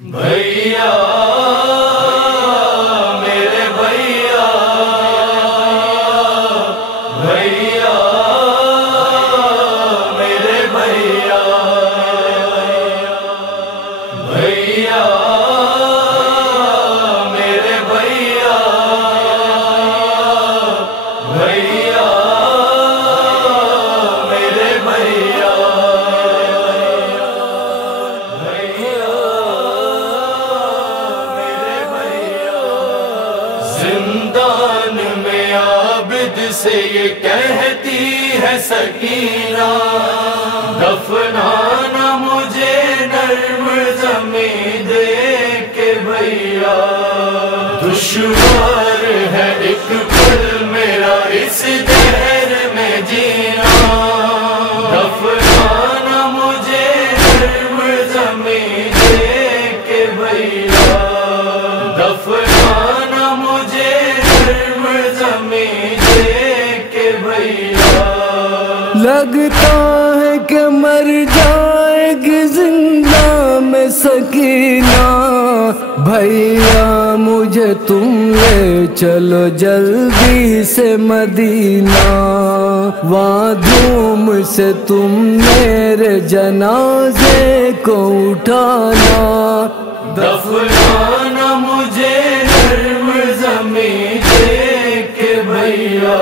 بھیا میرے بھیا، بھیا میرے بھیا، بھیا میرے بھیا، بھیا میرے بھیا، زندان میں عابد سے یہ کہتی ہے سکینہ، دفنانا مجھے نرم زمین دے کے بھیا، دشوار ہے ایک پل میرا اس دہر میں جینا، دفنانا مجھے نرم زمین دے کے بھیا، دفنانا مجھے نرم زمین دے کے بھیا، لگتا ہے کہ مر جائے گی زندہ میں سکینہ، بھیا مجھے تم لے چلو جلدی سے مدینہ، وہاں دھوم سے تم میرے جنازے کو اٹھانا، دفنانا مجھے نرم زمین دے کے بھیا،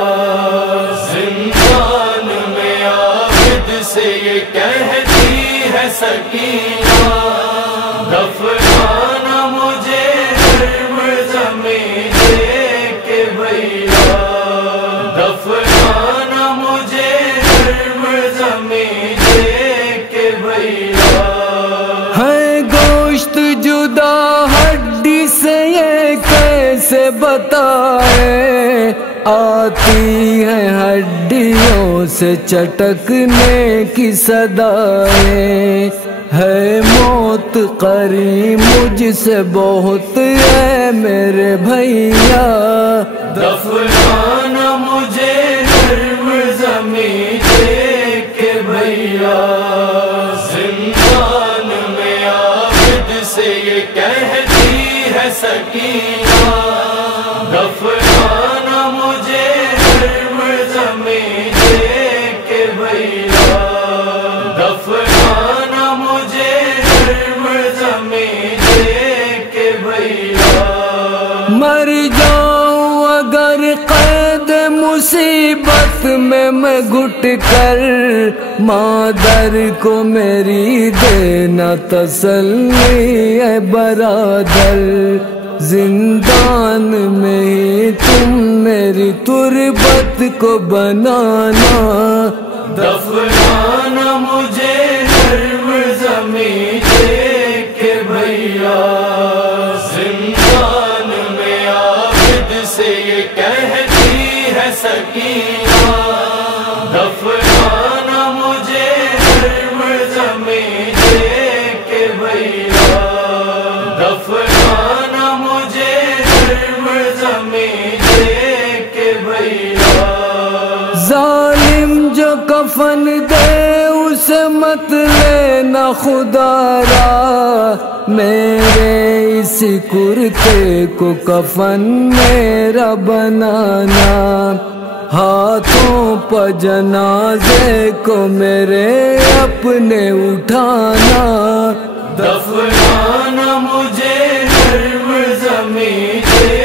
زندان میں عابد سے یہ کہتی ہے سکینہ، دفنانا مجھے نرم زمین دے کے بھیا، دفنانا مجھے نرم زمین دے کے بھیا، ہے گوشت جدا ہڈی سے یہ کیسے بتائے، آتی ہے ہڈیوں سے چٹکنے کی صدائیں، ہے موت قریب مجھ سے بہت ہے میرے بھیا، دفنانا مجھے نرم زمین دے کے بھیا، زندان میں عابد سے یہ کہتی ہے سکینہ، دفنانا مجھے نرم زمین دے کے بھیا، دفنانا مجھے نرم زمین دے کے بھیا، مر جاؤں اگر قید مصیبت میں گھٹ کر، مادر کو میری دینا تسلی ہے برادر، زندان میں ہی تم میری تربت کو بنانا، دفنانا مجھے نرم زمین دے کے بھیا، زندان میں عابد سے یہ کہتی ہے سکینہ، دفنانا مجھے نرم زمین دے کے بھیا، دفنانا مجھے نرم زمین دے کے بھیا، ظالم جو کفن دے اسے مت لینا خدا را، میرے اسی کرتے کو کفن میرا بنانا، ہاتھوں پہ جنازے کو میرے اپنے اٹھانا، دفنانا مجھے نرم زمین دے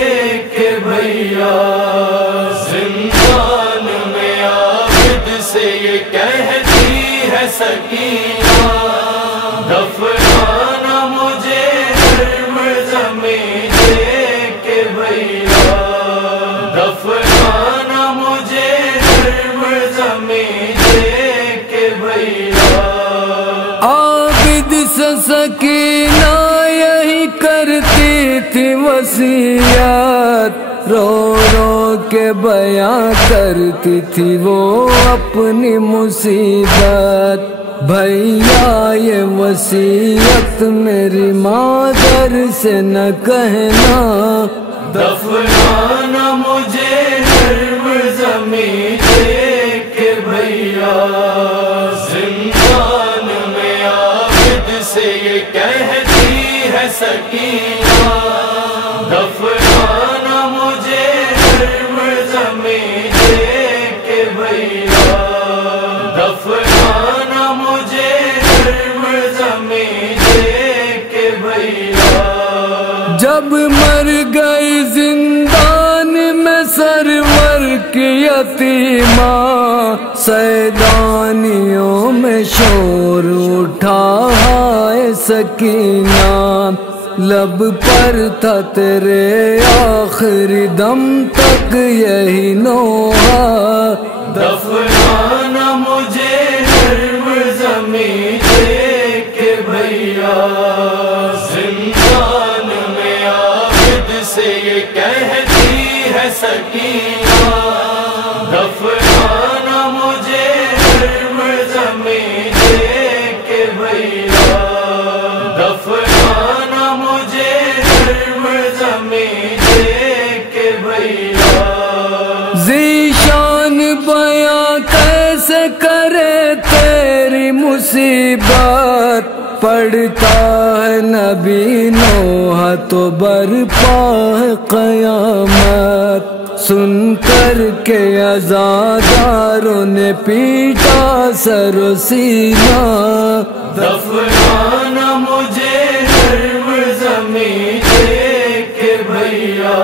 کے بھیا، زندان میں عابد سے یہ کہتی ہے سکینہ، دفنانا مجھے نرم زمین دے کے بھیا، دفنانا مجھے نرم زمین دے کے بھیا، عابد سے سکینہ یہی کرتی تھی وصیت، رو رو کے بیاں کرتی تھی وہ اپنی مصیبت، بھیا یہ وصیت میری مادر سے نہ کہنا، دفنانا مجھے نرم زمین دے کے بھیا، زندان میں عابد سے یہ کہتی ہے سکینہ دفنانا مجھے نرم زمین دیکھ کے بھیا دفنانا مجھے نرم زمین دیکھ کے بھیا جب مر گئی زندان میں سرور کی یتیمہ سیدانیوں میں شور اٹھا ہے سکینہ لب پر تھا تیرے آخری دم تک یہی نوحہ دفنانا مجھے نرم زمین دیکھ کے بھیا زندان میں عابد سے یہ کہتی ہے سکینہ دفنانا مجھے نرم زمین دیکھ کے بھیا دفنانا مجھے نرم زمین دیکھ کے بھیا ذیشان بیاں کیسے کرے تیری مصیبت پڑھتا ہے نبی نوح تو برپا ہے قیامت سن کر کے عزاداروں نے پیٹا سر و سینہ دفنانا مجھے نرم زمین دیکھ کے بھیا